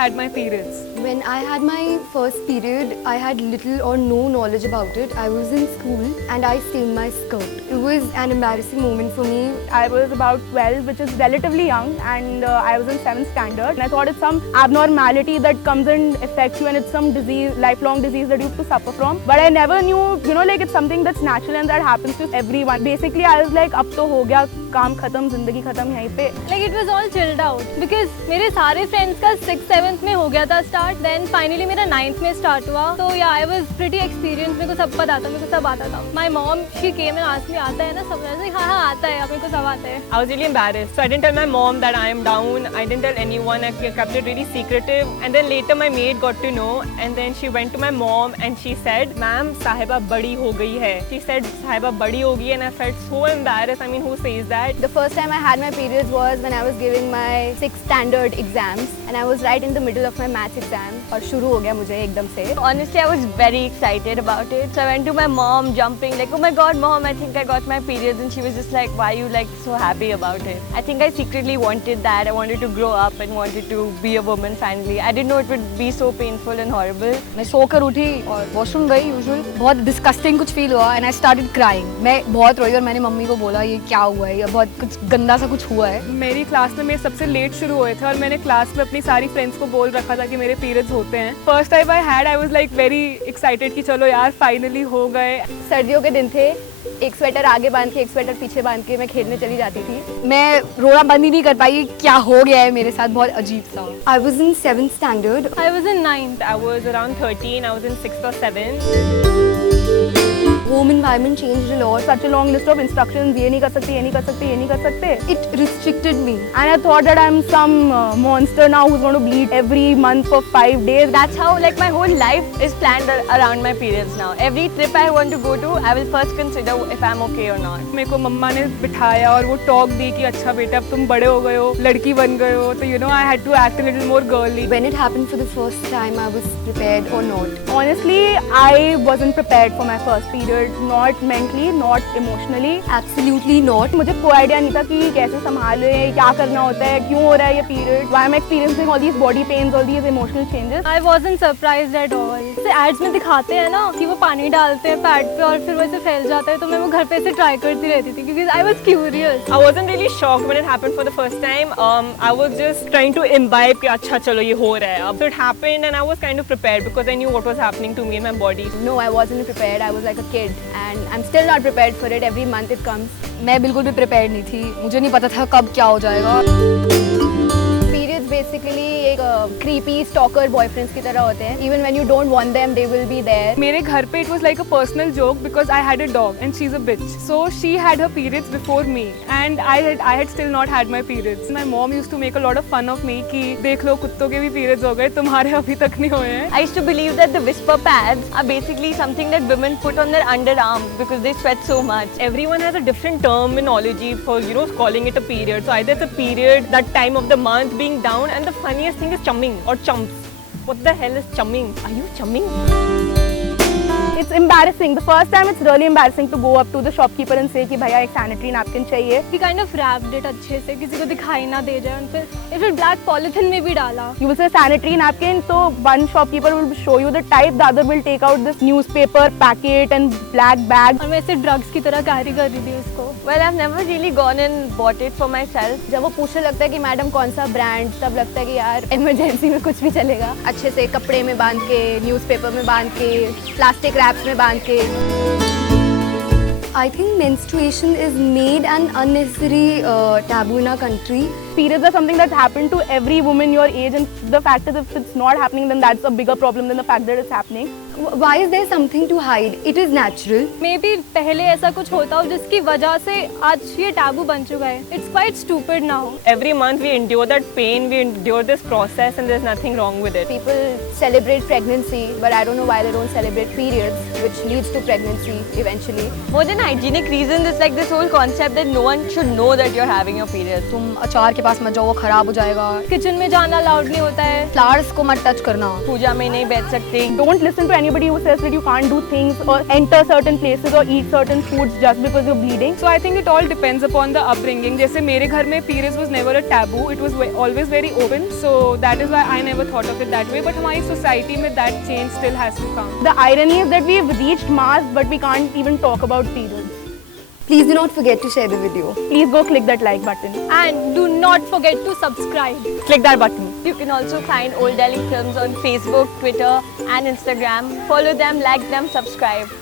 had my periods? When I had my first period, I had little or no knowledge about it. I was in school and I stained my skirt. It was an embarrassing moment for me. I was about 12, which is relatively young, and I was in 7th standard. And I thought it's some abnormality that comes and affects you, and it's some disease, lifelong disease that you have to suffer from. But I never knew, like it's something that's natural and that happens to everyone. Basically, I was like, अब तो हो गया, काम खत्म, जिंदगी खत्म यहीं पे. Like it was all chilled out because मेरे सारे friends का 6th 7th में हो गया था start. Then finally मेरा 9th में start हुआ. So yeah, I was pretty experienced. मेरे को सब पता था, मेरे को सब आता था. My mom, she came and asked me, आता है ना सब? I was like, हाँ आता है, मेरे को सब आता है. I was really embarrassed, so I didn't tell my mom that I am down. I didn't tell anyone. I kept it really secretive. And then later my maid got to know, and then she went to my mom and she said, "Ma'am, साहिबा बड़ी हो गई है." She said, "साहिबा बड़ी हो गई है," and I felt so embarrassed. I mean, who says that? The first time I had my periods was when I was giving my 6th standard exams, and I was right in the middle of my maths exam. और शुरू हो गया मुझे एकदम से. Honestly, I was very excited about it. So I went to my mom, jumping like, "Oh my God, mom! I think I got my periods," and she was just like, "Why are you like so happy about it?" I think I secretly wanted that. I wanted to grow up and wanted to be a woman finally. I didn't know it would be so painful and horrible. मैं सोकर उठी और washroom गई usual. बहुत disgusting कुछ feel हुआ and I started crying. मैं बहुत रोई और मैंने मम्मी को बोला ये क्या हुआ है, ये बहुत कुछ गंदा सा कुछ हुआ है. मेरी क्लास में मेरे सबसे लेट शुरू हुए थे और मैंने क्लास में अपनी सारी फ्रेंड्स को बोल रखा था कि मेरे पीरियड्स होते हैं. First time I had, I was like very excited कि चलो यार फाइनली हो गए. सर्दियों के दिन थे. एक स्वेटर आगे बांध के एक स्वेटर पीछे बांध के मैं खेलने चली जाती थी. मैं रोना बंद ही नहीं कर पाई. क्या हो गया है मेरे साथ, बहुत अजीब सा. I was in 7th standard. I was in 9th. I was around 13. I was in 6th or 7th. Home environment changed a lot. Such a long list of instructions. ये नहीं कर सकते, ये नहीं कर सकते, ये नहीं कर सकते. It restricted me. And I thought that I'm some monster now who's going to bleed every month for 5 days. That's how like my whole life is planned around my periods now. Every trip I want to go to, I will first consider if I'm okay or not. मेरे को मम्मा ने बिठाया और वो talk दी कि अच्छा बेटा अब तुम बड़े हो गए हो, लड़की बन गए हो. तो I had to act a little more girly. When it happened for the first time, I was prepared or not. Honestly, I wasn't prepared for my first period. Not mentally, not emotionally. Absolutely not. मुझे कोई idea नहीं था कि कैसे संभाले, क्या करना होता है, क्यों हो रहा है ये period. Why am I experiencing all these body pains, all these emotional changes? I wasn't surprised at all. जैसे एड्स में दिखाते हैं ना कि वो पानी डालते हैं पैड पे और फिर वैसे फैल जाता है, तो मैं वो घर पे ऐसे ट्राई करती रहती थी क्योंकि I was curious. I wasn't really shocked when it happened for the first time. I was just trying to imbibe कि अच्छा चलो ये हो रहा है. So it happened and I was kind of prepared because I knew what was happening to me in my body. No, I wasn't prepared. I was like a kid and I'm still not prepared for it. Every month it comes. मैं बिल्कुल भी prepared नहीं थी. मुझे नहीं पता था कब क्या हो जाएगा. Basically एक creepy stalker boyfriends की तरह होते हैं. Even when you don't want them, they will be there. मेरे घर पे it was like a personal joke because I had a dog and she's a bitch. So she had her periods before me and I had still not had my periods. My mom used to make a lot of fun of me कि देख लो कुत्तों के भी periods हो गए, तुम्हारे अभी तक नहीं हुए हैं. I used to believe that the whisper pads are basically something that women put on their underarms because they sweat so much. Everyone has a different terminology for calling it a period. So either it's a period, that time of the month being down. And the funniest thing is chumming or chumps. What the hell is chumming? Are you chumming? It's embarrassing. The first time it's really embarrassing to go up to the shopkeeper and say कि भैया एक sanitary napkin चाहिए. He kind of wrapped it अच्छे से, किसी को दिखाई ना दे जाए. और फिर black polythene में भी डाला. You will say sanitary napkin, तो one shopkeeper will show you the type, the other will take out this newspaper packet and black bag. और मैं ऐसे drugs की तरह carry कर रही थी उसको. Well, I've never really gone and bought it for myself. जब वो पूछने लगता है कि मैडम कौन सा ब्रांड, तब लगता है कि यार इमरजेंसी में कुछ भी चलेगा. अच्छे से कपड़े में बांध के, न्यूज़पेपर में बांध के, प्लास्टिक रैप्स में बांध के. I think menstruation is made an unnecessary taboo in our country. Periods are something that's happened to every woman your age, and the fact is if it's not happening, then that's a bigger problem than the fact that it's happening. Why is there something to hide? It is natural. Maybe पहले ऐसा कुछ होता हो जिसकी वजह से आज ये taboo बन चुका है. It's quite stupid now. Every month we endure that pain, we endure this process, and there's nothing wrong with it. People celebrate pregnancy, but I don't know why they don't celebrate periods, which leads to pregnancy eventually. More than hygienic reasons, it's like this whole concept that no one should know that you're having your period. तुम अचार के पास मत जाओ, वो खराब हो जाएगा। Kitchen में जाना अलाउड नहीं होता है। फ्लावर्स को मत टच करना। पूजा में नहीं बैठ सकते। Don't listen to anybody who says that you can't do things or enter certain places or eat certain foods just because you're bleeding. So I think it all depends upon the upbringing. जैसे मेरे घर में periods was never a taboo. It was always very open. So that is why I never thought of it that way. But हमारी society में that change still has to come. The irony is that we've reached Mars, but we can't even talk about periods. Please do not forget to share the video. Please go click that like button. And do not forget to subscribe. Click that button. You can also find Old Delhi Films on Facebook, Twitter and Instagram. Follow them, like them, subscribe.